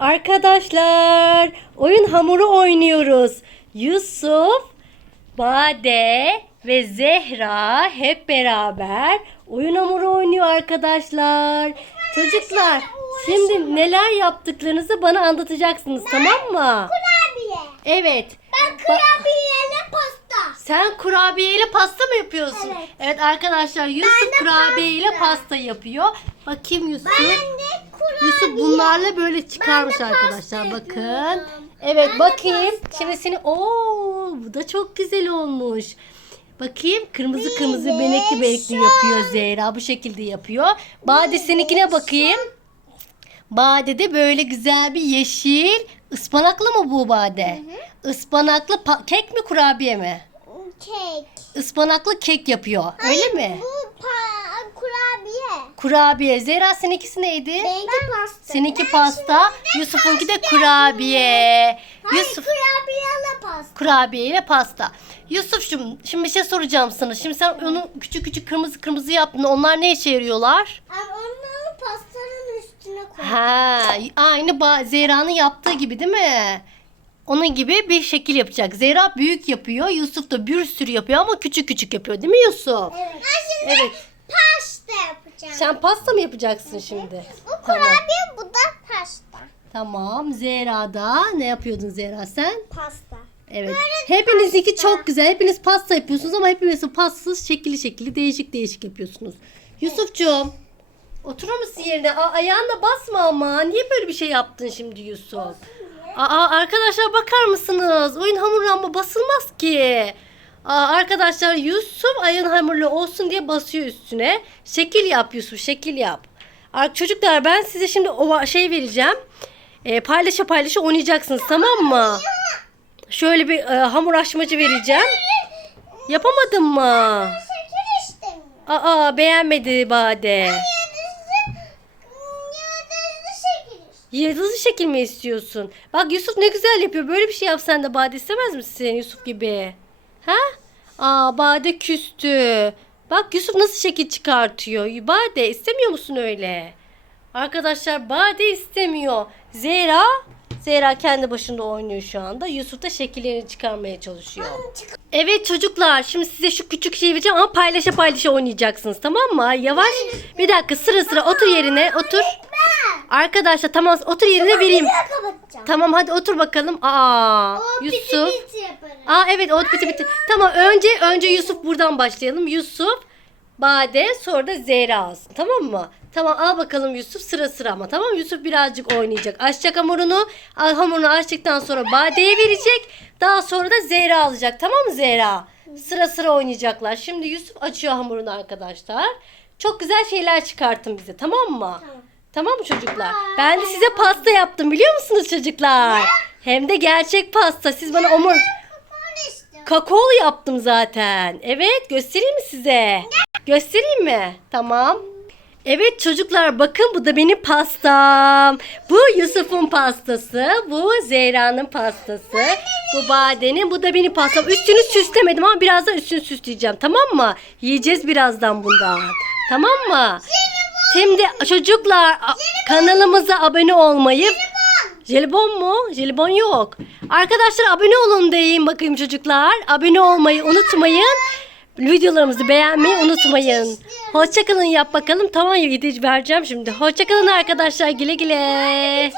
Arkadaşlar oyun hamuru oynuyoruz. Yusuf, Bade ve Zehra hep beraber oyun hamuru oynuyor arkadaşlar. Çocuklar şimdi neler yaptıklarınızı bana anlatacaksınız tamam mı? Kurabiye. Evet. Ben kurabiyeyle pasta. sen kurabiyeyle pasta mı yapıyorsun? Evet. arkadaşlar Yusuf de kurabiyeyle pasta. pasta yapıyor. Bakayım Yusuf. Ben de kurabiye. Yusuf bunlarla böyle çıkarmış Ben de pasta arkadaşlar bakın. yapıyorum. Evet Ben de bakayım. pasta. Şimdi seni Oo bu da çok güzel olmuş. Bakayım kırmızı kırmızı Bir de benekli benekli yapıyor Zehra bu şekilde yapıyor. Bade seninkine bakayım. Bade de böyle güzel bir yeşil ıspanaklı mı bu Bade? Ispanaklı pa- kek mi kurabiye mi? Kek. Ispanaklı kek yapıyor. Öyle mi? Bu kurabiye. Zehra seninkisi neydi? Benimki pasta. Seninki pasta, Yusuf'unki de kurabiye. Hayır Yusuf kurabiyeyle pasta. kurabiye ile pasta. Yusuf'cum şimdi bir şey soracağım sana. Şimdi sen onu küçük küçük kırmızı kırmızı yaptın. Onlar ne işe yarıyorlar? Ama onları pastanın üstüne koy. Ha, aynı ba- Zehra'nın yaptığı gibi değil mi? Onun gibi bir şekil yapacak. Zehra büyük yapıyor. Yusuf da bir sürü yapıyor ama küçük küçük yapıyor değil mi Yusuf? Evet. Ben şimdi Evet. Pasta yapacağım. Sen pasta mı yapacaksın şimdi? Bu Tamam. kurabiye bu da pasta. Tamam. Zehra da ne yapıyordun Zehra sen? Pasta. Evet. Hepinizinki çok güzel. Hepiniz pasta yapıyorsunuz ama hepiniz pastasız şekilli şekilli değişik değişik yapıyorsunuz. Yusufcuğum oturur musun yerine? Aa, ayağınla basma ama. Niye böyle bir şey yaptın şimdi Yusuf? Aa, arkadaşlar bakar mısınız? Oyun hamuru ama basılmaz ki. Aa, arkadaşlar Yusuf ayın hamurlu olsun diye basıyor üstüne. Şekil yap Yusuf şekil yap. Ar- Çocuklar ben size şimdi o şey vereceğim. Ee, paylaşa paylaşa oynayacaksınız tamam mı? Şöyle bir e, hamur açmacı vereceğim. Yapamadın mı? Aa beğenmedi Bade. Yıldızlı şekil mi istiyorsun? Bak Yusuf ne güzel yapıyor. Böyle bir şey yapsan da Bade istemez misin Yusuf gibi? Ha? Aa Bade küstü. Bak Yusuf nasıl şekil çıkartıyor. Bade istemiyor musun öyle? Arkadaşlar Bade istemiyor. Zehra Zehra kendi başında oynuyor şu anda. Yusuf da şekillerini çıkarmaya çalışıyor. Evet çocuklar şimdi size şu küçük şeyi vereceğim ama paylaşa paylaşa oynayacaksınız tamam mı? Yavaş. Bir dakika sıra sıra otur yerine otur. Arkadaşlar tamam otur yerine vereyim. Kapatacağım. Tamam hadi otur bakalım. Aa O Yusuf. piti yaparım. Aa evet o bitti bitti. Tamam önce önce Yusuf buradan başlayalım. Yusuf, Bade sonra da Zehra alsın. Tamam mı? Tamam al bakalım Yusuf sıra sıra ama tamam mı? Yusuf birazcık oynayacak. Açacak hamurunu. Al- Hamurunu açtıktan sonra Bade'ye verecek. Daha sonra da Zehra alacak. Tamam mı Zehra? Sıra sıra oynayacaklar. Şimdi Yusuf açıyor hamurunu arkadaşlar. Çok güzel şeyler çıkartın bize tamam mı? Tamam. Tamam mı çocuklar? Ben de size pasta yaptım biliyor musunuz çocuklar? Hem de gerçek pasta. Siz bana omur... Kakaolu yaptım zaten. Evet göstereyim mi size? Göstereyim mi? Tamam. Evet çocuklar bakın bu da benim pastam. Bu Yusuf'un pastası. Bu Zehra'nın pastası. Bu Bade'nin. Bu da benim pastam. Üstünü süslemedim ama birazdan üstünü süsleyeceğim. Tamam mı? Yiyeceğiz birazdan bundan. Tamam mı? Şimdi çocuklar a- kanalımıza abone olmayı Jelibon mu? Jelibon yok. Arkadaşlar abone olun deyin bakayım çocuklar. Abone olmayı unutmayın. Videolarımızı beğenmeyi unutmayın. Hoşçakalın yap bakalım. Tamam yedi vereceğim şimdi. Hoşçakalın arkadaşlar. Güle güle.